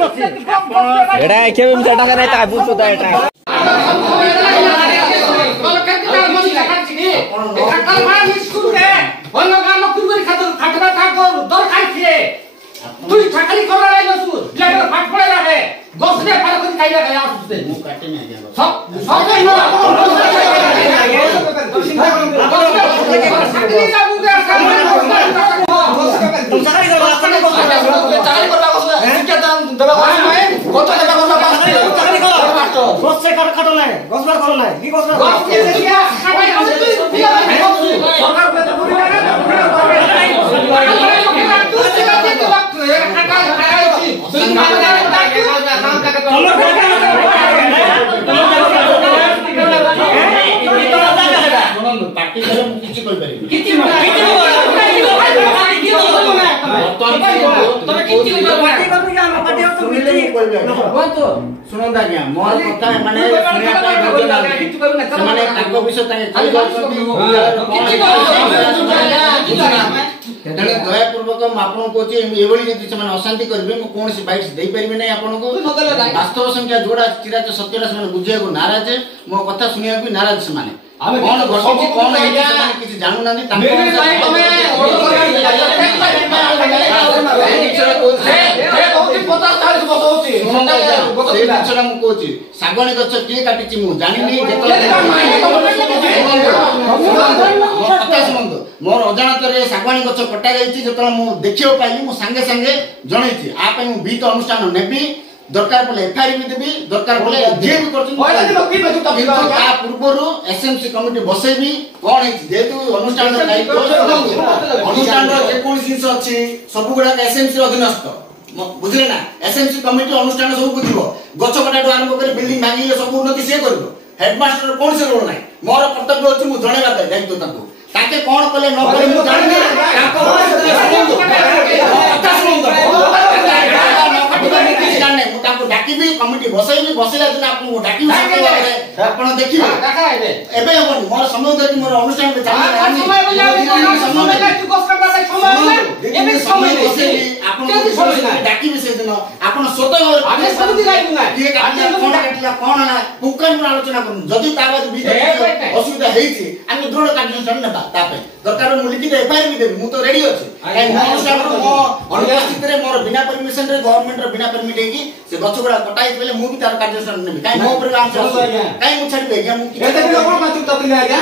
एटा के भी सेटा करे ता बुझो ता एटा তুই ঠাকালি করা নাই নসু ব্লেডের ফাট পড়ে যাবে গসরে ফাড়া করে খাইয়া খাইয়া আসছে মু কাটে না গেল সব সব না সাকলি যাবু রে চাকরি করবা চাকরি করবা গসরে শিক্ষা দান দেবা নাই কত টাকা করবা চাকরি করো মাস্টার গসরে কাটো নাই গসবার করো নাই কি গসবার গসরে দিয়া খাবাই আছে তুই সরকার বেতন করি না दयापूर्वक अशांति करेंगे कौन सी बाइट दे पारे ना आपको वास्तव संख्या जोड़ा चिराच सत्यटा से बुझे नाराज मो कथा सुनिया भी नाराज से कौन घटी कौन किसी जानू ना शागणी गच किए काटी जानी मोर अजाणत शागणी गच कटा जाइए जो देखा पाइली मुझे सांगे जन बीत अनुष्ठान नेबी दरकार पड़े एफआईआर भी देवी दरकार पड़े जे भी पूर्व एसएमसी कमिटी बसैबी कौन जेहेतु अनुष्ठान अनुष्ठान जिन अच्छी सब गुड़ा एसएमसी अधीनस्थ बुझे ना एसएमसी कमिटी अनुष्ठान सब बुझ गच कटा आरंभ कर बिल्डिंग भांगे सब उन्नति सी कर हेडमास्टर कौन से रोल ना मोर कर्तव्य अच्छी मुझे जनवा दायित्व ताके कौन कले न कले मु जानि डाकिबी कमिटी बसैबी बसैला दिन आपको डाकिबी आपण देखिबे एबे हमन मोर समय दे मोर अनुष्ठान में जानि समय तू बस करबा से समय एबे समय बसैबी आपण डाकिबी से दिन आपण स्वतः आने सब दिन आइबु ना के कोन काटिला कोन ना पुकन आलोचना करू जदी ताबाद भी असुविधा हेछि आमे दृढ़ कार्यानुष्ठान नेबा तापे दरकार मु लिखित एफआईआर भी देबी मु तो रेडी अछि मो अनुष्ठान मो अनुपस्थित रे मोर बिना परमिशन रे गवर्नमेंट रो बिना परमिट की से गछगुड़ा कटाई पले मु भी तार कार्यानुष्ठान नेबी काई मो पर काम काई मु छाडी गया मु एते भी कोन मातु ततले आज्ञा